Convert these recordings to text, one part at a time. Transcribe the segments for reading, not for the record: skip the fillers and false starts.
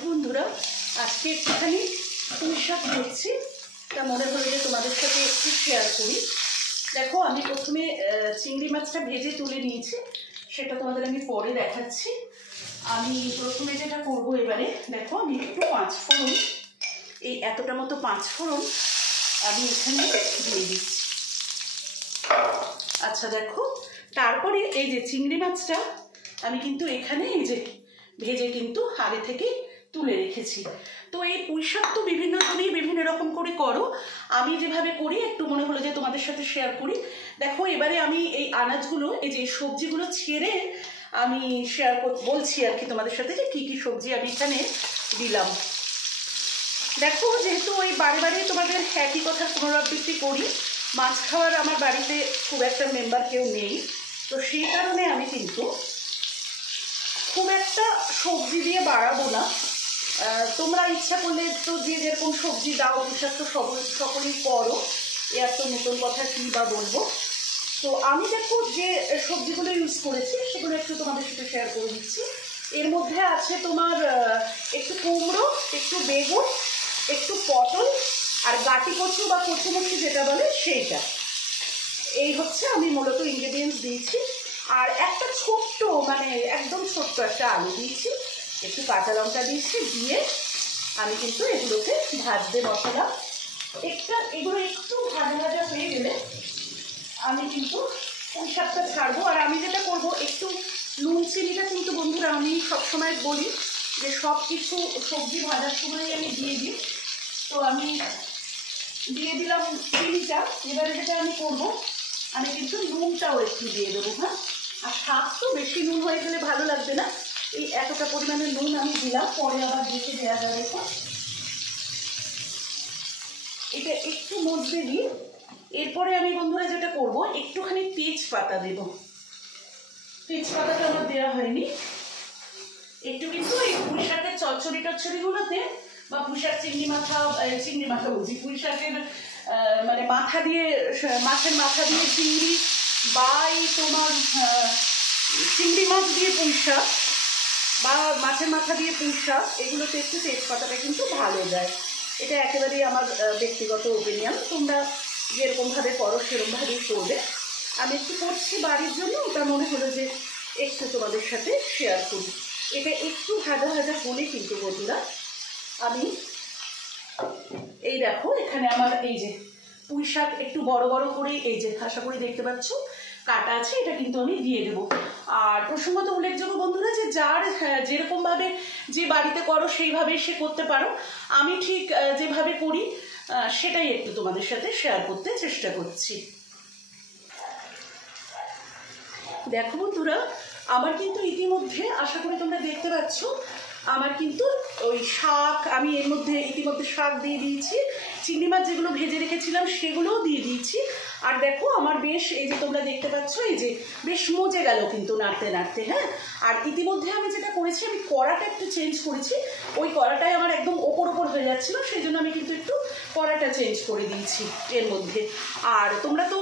দেখো বন্ধুরা, আজকে একটুখানি পুঁই শাক দেখছি, তা মনে হলো যে তোমাদের সাথে একটু শেয়ার করি। দেখো, আমি প্রথমে চিংড়ি মাছটা ভেজে তুলে নিয়েছি, সেটা তোমাদের আমি পরে দেখাচ্ছি। আমি প্রথমে যেটা করবো এবারে, দেখো আমি একটু 5 ফোড়ন, এই এতটা মতো 5 ফোড়ন আমি এখানে দিয়ে দিচ্ছি। আচ্ছা দেখো, তারপরে এই যে চিংড়ি মাছটা আমি কিন্তু এখানে এই যে ভেজে কিন্তু আগে থেকে তুলে রেখেছি। তো এই পুঁই শাক তো বিভিন্ন জনই বিভিন্ন রকম করে করো, আমি যেভাবে করি একটু মনে হলো যে তোমাদের সাথে শেয়ার করি। দেখো, এবারে আমি এই আনাজগুলো, এই যে সবজিগুলো ছেড়ে আমি শেয়ার বলছি আর কি তোমাদের সাথে যে কী কী সবজি আমি এখানে দিলাম। দেখো, যেহেতু ওই বারে বারে তোমাদের একই কথা পুনরাবৃত্তি করি, মাছ খাওয়ার আমার বাড়িতে খুব একটা মেম্বার কেউ নেই, তো সেই কারণে আমি কিন্তু খুব একটা সবজি দিয়ে বাড়াবো না। তোমরা ইচ্ছা করলে তো যে যেরকম সবজি দাও, পোশাক তো সকলেই করো, এর তো নতুন কথা কী বা বলবো। তো আমি দেখো যে সবজিগুলো ইউজ করেছি সেগুলো একটু তোমাদের সাথে শেয়ার করে দিচ্ছি। এর মধ্যে আছে তোমার একটু কুমড়ো, একটু বেগুন, একটু পটল, আর গাটি কচু বা কচুমুখি যেটা বলে সেইটা। এই হচ্ছে আমি মূলত ইনগ্রেডিয়েন্টস দিয়েছি। আর একটা ছোট্ট, মানে একদম ছোট্ট একটা আলু দিয়েছি, একটু কাঁচা লঙ্কা দিয়েছি, দিয়ে আমি কিন্তু এগুলোকে ভাজতে বসালাম। এগুলো একটু ভাজা ভাজা হয়ে গেলে আমি কিন্তু পুঁই শাকটা ছাড়বো। আর আমি যেটা করবো, একটু নুন চিনিটা কিন্তু বন্ধুরা আমি সবসময় বলি যে সব কিছু সবজি ভাজার সময় আমি দিয়ে দিই, তো আমি দিয়ে দিলাম চিনিটা। এবারে যেটা আমি করবো, আমি কিন্তু নুনটাও একটু দিয়ে দেবো। হ্যাঁ, আর শাক তো বেশি নুন হয়ে গেলে ভালো লাগবে না, এই এতটা পরিমাণে নুন আমি দিলাম, পরে আবার দেখে দেওয়া যাবে। এটা একটু মধ্যে দিই। এরপরে আমি বন্ধুরা যেটা করব, একটুখানি তেজপাতা দেব। তেজপাতাটা আমার দেওয়া হয়নি, একটু কিন্তু এই পুঁই শাকের চচ্চড়িগুলোতে বা পুঁই শাক চিংড়ি মাথা বলছি, পুঁই শাকের মানে মাথা দিয়ে, মাছের মাথা দিয়ে চিংড়ি, বা এই তোমার চিংড়ি মাছ দিয়ে পুঁই শাক বা মাছের মাথা দিয়ে পুঁই শাক, এগুলোতে একটু তেজপাতাটা কিন্তু ভালো যায়। এটা একেবারেই আমার ব্যক্তিগত ওপিনিয়ন, তোমরা যেরকমভাবে করো সেরকমভাবেই করবে। আমি একটু করছি বাড়ির জন্য, ওটা মনে হলো যে একটু তোমাদের সাথে শেয়ার করি। এটা একটু ভাজা ভাজা হলে কিন্তু বন্ধুরা আমি এই দেখো এখানে আমার এই যে পুঁই শাক একটু বড় বড় করে, এই যে আশা করি দেখতে পাচ্ছ কাটা আছে, এটা কিন্তু আমি দিয়ে দেবো। আর প্রসঙ্গত উল্লেখযোগ্য বন্ধুরা, যে যার যেরকমভাবে যে বাড়িতে করো সেইভাবেই সে করতে পারো, আমি ঠিক যেভাবে করি সেটাই একটু তোমাদের সাথে শেয়ার করতে চেষ্টা করছি। দেখো বন্ধুরা, আমার কিন্তু ইতিমধ্যে আশা করি তোমরা দেখতে পাচ্ছ, আমার কিন্তু ওই শাক, আমি এর মধ্যে ইতিমধ্যে শাক দিয়ে দিয়েছি, চিংড়ি মাছ যেগুলো ভেজে রেখেছিলাম সেগুলোও দিয়ে দিয়েছি। আর দেখো আমার বেশ, এই যে তোমরা দেখতে পাচ্ছ, এই যে বেশ মজে গেল কিন্তু নাড়তে নাড়তে। হ্যাঁ, আর ইতিমধ্যে আমি যেটা করেছি, আমি কড়াটা একটু চেঞ্জ করেছি, ওই কড়াটাই আমার একদম ওপর হয়ে যাচ্ছিল, সেই জন্য আমি কিন্তু একটু কড়াটা চেঞ্জ করে দিয়েছি এর মধ্যে। আর তোমরা তো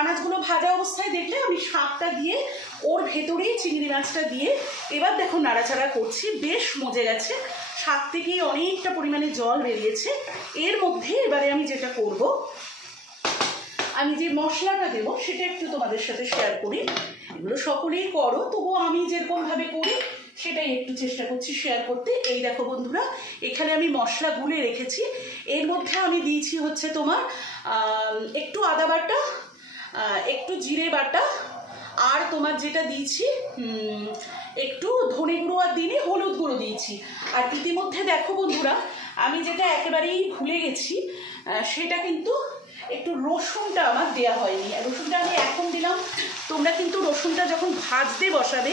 আনাজগুলো ভাজা অবস্থায় দেখলে আমি শাকটা দিয়ে ওর ভেতরেই চিংড়ি মাছটা দিয়ে এবার দেখো নাড়াচাড়া করছি, বেশ মজে গেছে, শাক থেকেই অনেকটা পরিমাণে জল বেরিয়েছে। এর মধ্যে এবারে আমি যেটা করব, আমি যে মশলাটা দেবো সেটা একটু তোমাদের সাথে শেয়ার করি। এগুলো সকলেই করো, তবুও আমি যেরকমভাবে করি সেটাই একটু চেষ্টা করছি শেয়ার করতে। এই দেখো বন্ধুরা, এখানে আমি মশলা গুলে রেখেছি, এর মধ্যে আমি দিয়েছি হচ্ছে তোমার একটু আদা বাটা, একটু জিরে বাটা, আর তোমার যেটা দিয়েছি একটু ধনে গুঁড়ো, আর দিনে হলুদ গুঁড়ো দিয়েছি। আর ইতিমধ্যে দেখো বন্ধুরা, আমি যেটা একেবারেই ভুলে গেছি, সেটা কিন্তু একটু রসুনটা আমার দেওয়া হয়নি। রসুনটা আমি এখন দিলাম, তোমরা কিন্তু রসুনটা যখন ভাজতে বসাবে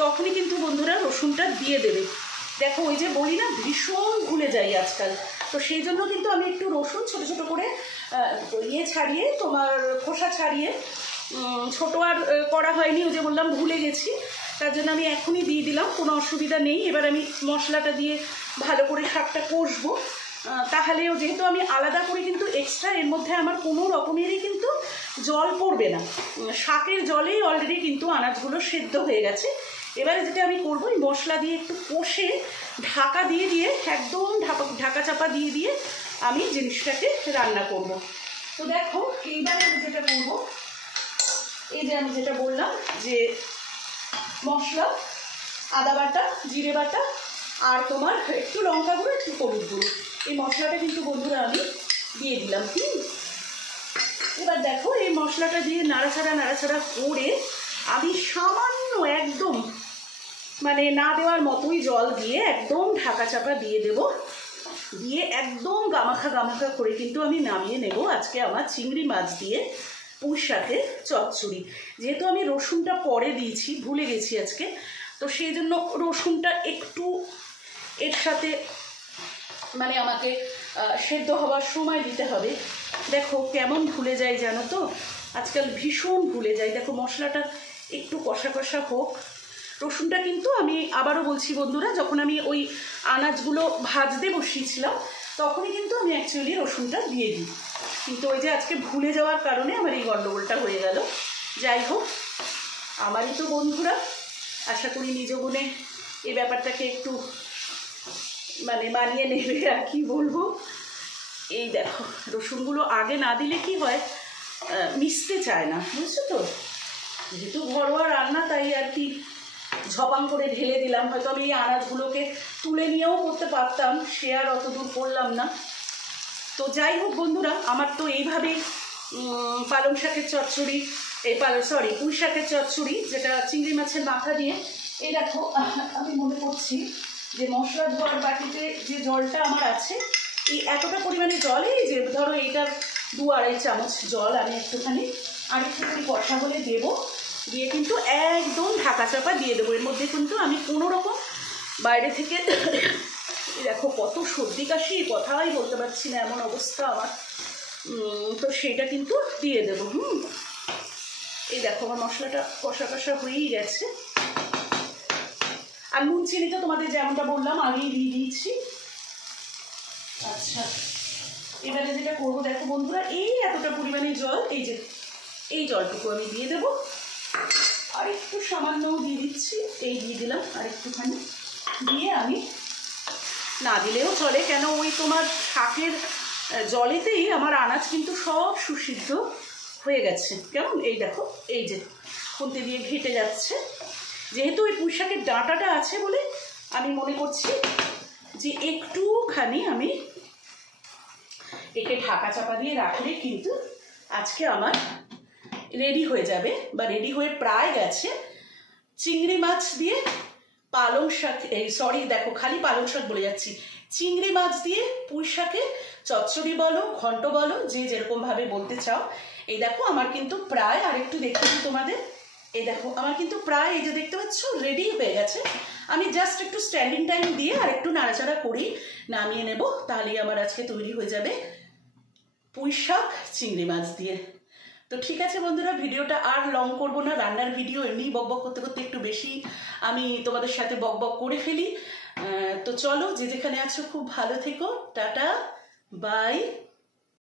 তখনই কিন্তু বন্ধুরা রসুনটা দিয়ে দেবে। দেখো, ওই যে বলি না, ভীষণ ভুলে যাই আজকাল, তো সেই জন্য কিন্তু আমি একটু রসুন ছোটো ছোটো করে ছাড়িয়ে, তোমার খোসা ছাড়িয়ে, ছোটো আর করা হয়নি, ওই যে বললাম ভুলে গেছি, তার জন্য আমি এখনই দিয়ে দিলাম, কোনো অসুবিধা নেই। এবার আমি মশলাটা দিয়ে ভালো করে শাকটা কষবো। তাহলেও যেহেতু আমি আলাদা করে কিন্তু এক্সট্রা এর মধ্যে আমার কোনো রকমেরই কিন্তু জল পড়বে না, শাকের জলেই অলরেডি কিন্তু আনাজগুলো সেদ্ধ হয়ে গেছে। এবারে যেটা আমি করবো, এই মশলা দিয়ে একটু কষে ঢাকা দিয়ে দিয়ে একদম ঢাকা চাপা দিয়ে দিয়ে আমি জিনিসটাকে রান্না করব। তো দেখো এইবারে আমি যেটা করবো, এই যে আমি যেটা বললাম যে মশলা, আদা বাটা, জিরে বাটা আর তোমার একটু লঙ্কা গুঁড়ো, একটু হলুদ গুঁড়ো, এই মশলাটা কিন্তু বন্ধুরা আমি দিয়ে দিলাম। এবার দেখো এই মশলাটা দিয়ে নাড়াচাড়া করে আমি সামান্য একদম মানে না দেওয়ার মতোই জল দিয়ে একদম ঢাকা চাপা দিয়ে দেব, দিয়ে একদম গামাখা করে কিন্তু আমি নামিয়ে নেব আজকে আমার চিংড়ি মাছ দিয়ে পুঁই শাকের চচ্চড়ি। যেহেতু আমি রসুনটা পরে দিয়েছি, ভুলে গেছি আজকে, তো সেই জন্য রসুনটা একটু এর সাথে মানে আমাকে সেদ্ধ হওয়ার সময় দিতে হবে। দেখো কেমন ভুলে যাই জানো তো, আজকাল ভীষণ ভুলে যাই। দেখো মশলাটা একটু কষা কষা হোক, রসুনটা কিন্তু আমি আবারও বলছি বন্ধুরা, যখন আমি ওই আনাজগুলো ভাজতে বসিয়েছিলাম তখনই কিন্তু আমি অ্যাকচুয়ালি রসুনটা দিয়ে দিই, কিন্তু ওই যে আজকে ভুলে যাওয়ার কারণে আমার এই গণ্ডগোলটা হয়ে গেল। যাই হোক, আমারই তো বন্ধুরা, আশা করি নিজ গুণে এই ব্যাপারটাকে একটু মানে মানিয়ে নেবে আর কি বলবো। এই দেখো রসুনগুলো আগে না দিলে কি হয়, মিশতে চায় না, বুঝছো তো। যেহেতু ঘরোয়া রান্না তাই আর কি ঝপাং করে ঢেলে দিলাম। হয়তো আমি এই আনাজগুলোকে তুলে নিয়েও করতে পারতাম, সে আর অত দূর করলাম না। তো যাই হোক বন্ধুরা, আমার তো এইভাবেই পালং শাকের চচ্চড়ি, পুঁই শাকের চচ্চড়ি, যেটা চিংড়ি মাছের মাথা দিয়ে। এই দেখো আমি মনে করছি যে মশলা ধোয়ার বাটিতে যে জলটা আমার আছে, এই এতটা পরিমাণে জল, এই যে ধরো এইটার 2-2.5 চামচ জল আমি একটুখানি আরেকটুখানি কষা হলে দেবো, দিয়ে কিন্তু একদম ঢাকা চাপা দিয়ে দেবো। এর মধ্যে কিন্তু আমি কোনো রকম বাইরে থেকে দেখো কত সর্দি কাশি, কথাই বলতে পারছি না, এমন অবস্থা আমার, তো সেইটা কিন্তু দিয়ে দেবো। এই দেখো আমার মশলাটা কষা কষা হয়েই গেছে। আর নুন চিনি তো তোমাদের যেমনটা বললাম আগেই দিয়ে দিয়েছি। আচ্ছা, এবারে যেটা করবো দেখো বন্ধুরা, এই এতটা পরিমাণে জল, এই যে এই জলটুকু আমি দিয়ে দেবো, আর একটু সামান্যও দিয়ে দিচ্ছি, এই দিয়ে দিলাম আর একটুখানি, দিয়ে আমি না দিলেও চলে, কেন ওই তোমার শাকের জলেতেই আমার আনাজ কিন্তু সব সুসিদ্ধ হয়ে গেছে। কেমন এই দেখো, এই যে খুন্তি দিয়ে ঘেটে যাচ্ছে, যেহেতু ওই পুঁই শাকের ডাঁটাটা আছে বলে আমি মনে করছি যে একটুখানি আমি একে ঢাকা চাপা দিয়ে রাখলে কিন্তু আজকে আমার রেডি হয়ে যাবে, বা রেডি হয়ে প্রায় গেছে চিংড়ি মাছ দিয়ে পালং শাক, দেখো খালি পালং শাক বলে যাচ্ছি, চিংড়ি মাছ দিয়ে পুঁই শাকে চচ্চড়ি বলো, ঘন্ট বলো, যে যেরকম ভাবে বলতে চাও। এই দেখো আমার কিন্তু প্রায়, আরেকটু দেখেছি তোমাদের, এই দেখো আমার কিন্তু প্রায়, এই যে দেখতে পাচ্ছ রেডি হয়ে গেছে। আমি জাস্ট একটু স্ট্যান্ডিং টাইম দিয়ে আর একটু নাড়াচাড়া করি নামিয়ে নেব, তাহলেই আমার আজকে তৈরি হয়ে যাবে পুঁই শাক চিংড়ি মাছ দিয়ে। তো ঠিক আছে বন্ধুরা, ভিডিওটা আর লং করব না, রান্নার ভিডিও এমনি বকবক করতে করতে একটু বেশি আমি তোমাদের সাথে বকবক করে ফেলি। তো চলো, যে যেখানে আছো খুব ভালো থেকো, টাটা বাই।